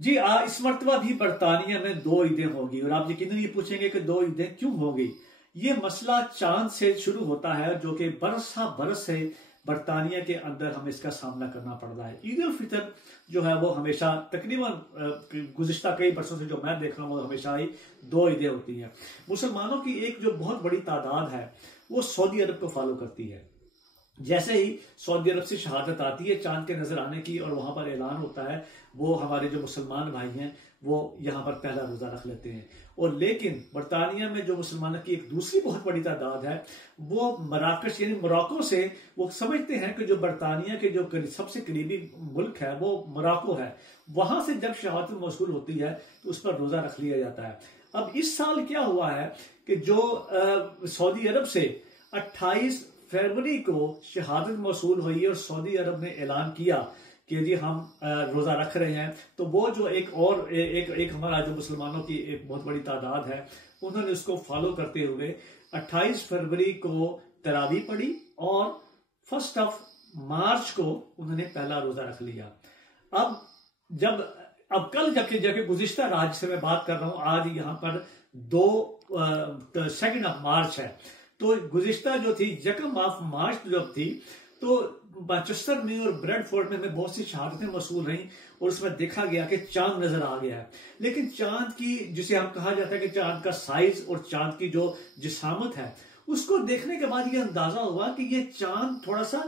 जी इस मरतबा भी बरतानिया में 2 ईदें होगी और आप यकीनन ये पूछेंगे कि 2 ईदें क्यों होगी। ये मसला चांद से शुरू होता है जो कि बरस बरस से बरतानिया के अंदर हमें इसका सामना करना पड़ रहा है। ईद उल फितर जो है वो हमेशा तकरीबन गुज़िश्ता कई बरसों से जो मैं देख रहा हूँ हमेशा ही 2 ईदें होती हैं। मुसलमानों की एक जो बहुत बड़ी तादाद है वो सऊदी अरब को फॉलो करती है। जैसे ही सऊदी अरब से शहादत आती है चांद के नजर आने की और वहां पर ऐलान होता है, वो हमारे जो मुसलमान भाई हैं वो यहाँ पर पहला रोजा रख लेते हैं। और लेकिन बरतानिया में जो मुसलमानों की एक दूसरी बहुत बड़ी तादाद है वो मराकश यानी मोरक्को से वो समझते हैं कि जो बरतानिया के जो सबसे करीबी मुल्क है वो मोरक्को है, वहां से जब शहादत मौसूल होती है तो उस पर रोजा रख लिया जाता है। अब इस साल क्या हुआ है कि जो सऊदी अरब से 28 फरवरी को शहादत मौसूल हुई है और सऊदी अरब ने ऐलान किया कि जी हम रोजा रख रहे हैं, तो वो जो एक हमारा जो मुसलमानों की एक बहुत बड़ी तादाद है उन्होंने उसको फॉलो करते हुए 28 फरवरी को तरावी पढ़ी और 1 मार्च को उन्होंने पहला रोजा रख लिया। अब कल जबकि गुज़िश्ता राज्य से मैं बात कर रहा हूं, आज यहां पर 2 मार्च है, तो गुज़िश्ता जो थी 1 मार्च जब थी तो मैनचेस्टर में और ब्रेडफोर्ड में हमें बहुत सी शहादतें मौसूल रही और उसमें देखा गया कि चांद नजर आ गया है। लेकिन चांद की जिसे हम कहा जाता है कि चांद का साइज और चांद की जो जिसामत है उसको देखने के बाद ये अंदाजा हुआ कि ये चांद थोड़ा सा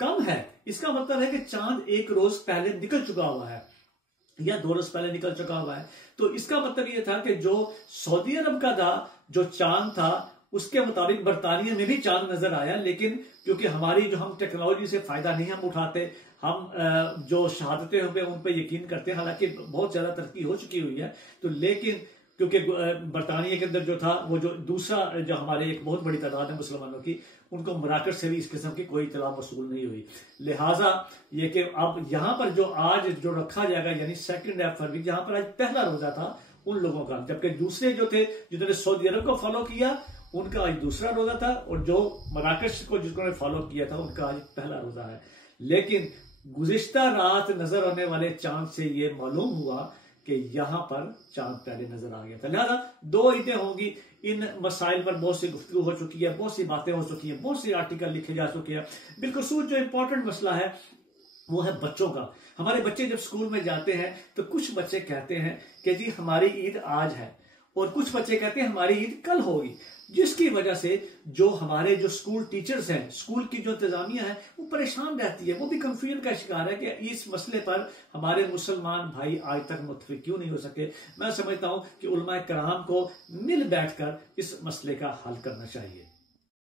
कम है। इसका मतलब है कि चांद 1 रोज पहले निकल चुका हुआ है या 2 रोज पहले निकल चुका हुआ है। तो इसका मतलब ये था कि जो सऊदी अरब का था जो चांद था उसके मुताबिक बरतानिया में भी चांद नजर आया, लेकिन क्योंकि हमारी जो हम टेक्नोलॉजी से फायदा नहीं हम उठाते, हम जो शहादतें हुए उन पर यकीन करते हैं, हालांकि बहुत ज्यादा तरक्की हो चुकी हुई है, तो लेकिन क्योंकि बरतानिया के अंदर जो था वो जो दूसरा जो हमारे एक बहुत बड़ी तादाद है मुसलमानों की, उनको मराकश से भी इस किस्म की कोई इतला मौसूल नहीं हुई। लिहाजा ये कि अब यहाँ पर जो आज जो रखा जाएगा यानी 2 फरवरी, जहां पर आज पहला रोजा था उन लोगों का, जबकि दूसरे जो थे जिन्होंने सऊदी अरब को फॉलो किया उनका आज दूसरा रोजा था और जो मराकश को जिसको फॉलो किया था उनका आज पहला रोजा है। लेकिन गुज़िश्ता रात नजर आने वाले चांद से ये मालूम हुआ कि यहां पर चांद पहले नजर आ गया था। लिहाजा 2 ईदें होंगी। इन मसाइल पर बहुत सी गुफ्तगू हो चुकी है, बहुत सी बातें हो चुकी है, बहुत सी आर्टिकल लिखे जा चुके हैं। बिलखुसूस जो इंपॉर्टेंट मसला है वो है बच्चों का। हमारे बच्चे जब स्कूल में जाते हैं तो कुछ बच्चे कहते हैं कि जी हमारी ईद आज है और कुछ बच्चे कहते हैं हमारी ईद कल होगी, जिसकी वजह से जो हमारे जो स्कूल टीचर्स हैं, स्कूल की जो इंतजामिया है वो परेशान रहती है, वो भी कंफ्यूजन का शिकार है कि इस मसले पर हमारे मुसलमान भाई आज तक मुत्तफिक क्यों नहीं हो सके। मैं समझता हूं कि उलमा कराम को मिल बैठकर इस मसले का हल करना चाहिए।